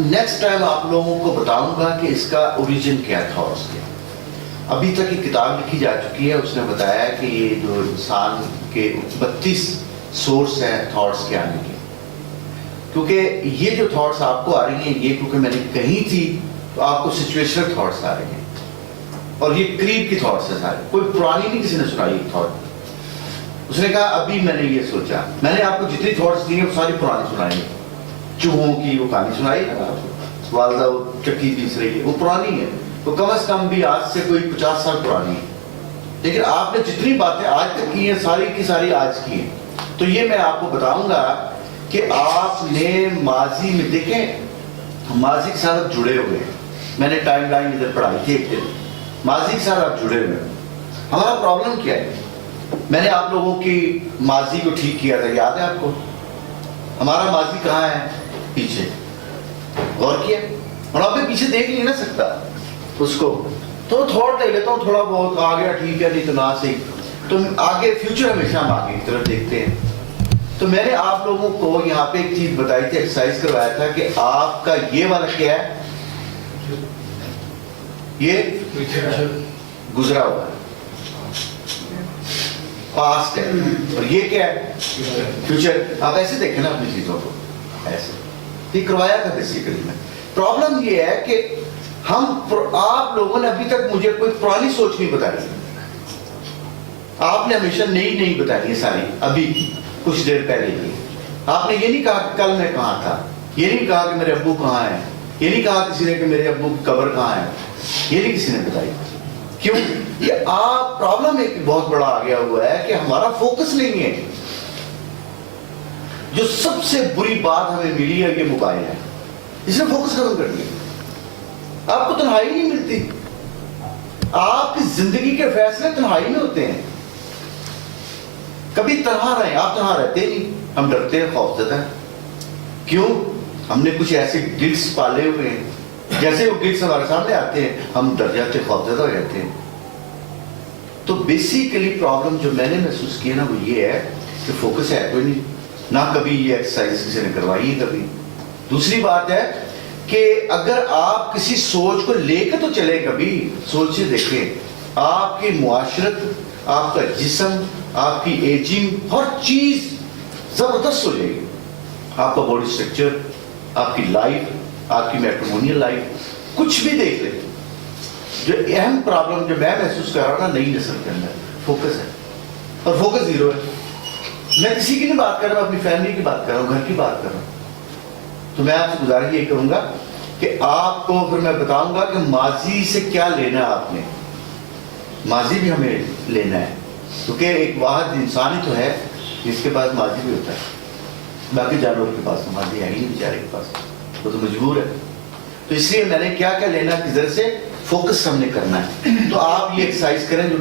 Next time آپ لوگوں کو بتاؤں گا کہ اس کا اوریجن کیا تھا اس کے. ابھی تک یہ کتاب لکھی جا چکی ہے. اس نے بتایا کہ یہ جو انسان کے 32 سورس ہیں تھاٹس کے آنے کے. کیونکہ یہ جو تھاٹس آپ کو آ رہی ہیں یہ کیونکہ میں نے کہی تھی تو آپ کو سچویشنل تھاٹس آ رہے ہیں اور یہ قریب کی تھاٹس ہیں سارے. کوئی پرانی نہیں کسی نے سنائی ایک تھاٹ. اس نے کہا ابھی میں نے یہ سوچا. میں نے آپ کو جتنی تھاٹس دی ہیں وہ ساری پرانی سنائی ہیں. چوہوں کی وہ کہانی سنائی ہے آپ کو, والدہ وہ چکی پیس رہی ہے, وہ پرانی ہے. تو کم از کم بھی آج سے کوئی 50 سال پرانی ہے. لیکن آپ نے جتنی باتیں آج تک کی ہیں ساری کی ساری آج کی ہیں. تو یہ میں آپ کو بتاؤں گا کہ آپ نے ماضی میں دیکھیں ماضی کے ساتھ جڑے ہوئے ہیں. میں نے ٹائم لائن ادھر پڑھائی تھی ایک دن. ماضی کے ساتھ آپ جڑے ہوئے ہیں. ہمارا پرابلم کیا ہے؟ میں نے آپ لوگوں کی ماضی کو ٹھیک کیا تھا, یاد ہے آپ کو؟ ہمارا ماضی کہاں ہے؟ پیچھے. غور کیا؟ اور آپ پیچھے دیکھ نہیں نہ سکتا اس کو. تو تھوڑا لے لیتا ہوں تھوڑا بہت, آ گیا ٹھیک ہے, نہیں تو نہ صحیح. تو آگے فیوچر ہمیشہ ہم آگے کی طرف دیکھتے ہیں. تو میں نے آپ لوگوں کو یہاں پہ ایک چیز بتائی تھی, ایکسرسائز کروایا تھا کہ آپ کا یہ والا کیا ہے؟ یہ گزرا ہوا ہے, پاسٹ ہے. اور یہ کیا ہے؟ فیوچر. آپ ایسے دیکھیں نا اپنی چیزوں کو, ایسے. یہ کروایا تھا بیسیکلی میں. پرابلم یہ ہے کہ آپ لوگوں نے ابھی تک مجھے کوئی پرانی سوچ نہیں بتائی. آپ نے ہمیشہ نئی بتائی ہے ساری. ابھی کچھ دیر پہلے ہی آپ نے یہ نہیں کہا کہ کل میں کہاں تھا, یہ نہیں کہا کہ میرے ابو کہاں ہیں, یہ نہیں کہا کسی نے کہ میرے ابو کی قبر کہاں ہے, یہ نہیں کسی نے بتائی. کیوں؟ یہ آپ پرابلم ایک بہت بڑا آ گیا ہوا ہے کہ ہمارا فوکس نہیں ہے. جو سب سے بری بات ہمیں ملی ہے یہ موبائل ہے. اس نے فوکس ختم کر دیا. آپ کو تنہائی نہیں ملتی. آپ کی زندگی کے فیصلے تنہائی میں ہوتے ہیں. کبھی تنہا رہیں, آپ تنہا رہتے نہیں. ہم ڈرتے ہیں, خوف زدہ ہیں. کیوں؟ ہم نے کچھ ایسے گلس پالے ہوئے ہیں, جیسے وہ گلس ہمارے سامنے آتے ہیں ہم ڈر جاتے, خوف زدہ ہو جاتے ہیں. تو بیسیکلی پرابلم جو میں نے محسوس کیا نا وہ یہ ہے کہ فوکس ہے کوئی نہیں. نہ کبھی یہ ایکسرسائز کسی نے کروائی ہے کبھی. دوسری بات ہے کہ اگر آپ کسی سوچ کو لے کے تو چلے, کبھی سوچے دیکھیں آپ کی معاشرت, آپ کا جسم, آپ کی ایجنگ, ہر چیز زبردست ہو جائے گی. آپ کا باڈی سٹرکچر, آپ کی لائف, آپ کی میٹریمونیل لائف, کچھ بھی دیکھ لیں. جو اہم پرابلم جو میں محسوس کر رہا ہوں نا نئی نسل کے اندر, فوکس ہے. اور فوکس زیرو ہے. میں کسی کی نہیں بات کر رہا ہوں, اپنی فیملی کی بات کر رہا ہوں, گھر کی بات کر رہا ہوں. تو میں آپ سے گزارش یہ کروں گا کہ آپ کو پھر میں بتاؤں گا کہ ماضی سے کیا لینا ہے آپ نے. ماضی بھی ہمیں لینا ہے کیونکہ ایک واحد انسان ہی تو ہے جس کے پاس ماضی بھی ہوتا ہے. باقی جانوروں کے پاس ماضی ہے ہی نہیں, بیچارے کے پاس, وہ تو مجبور ہے. تو اس لیے میں نے کیا لینا ہے, کدھر سے فوکس ہم نے کرنا ہے. تو آپ یہ ایکسرسائز کریں جو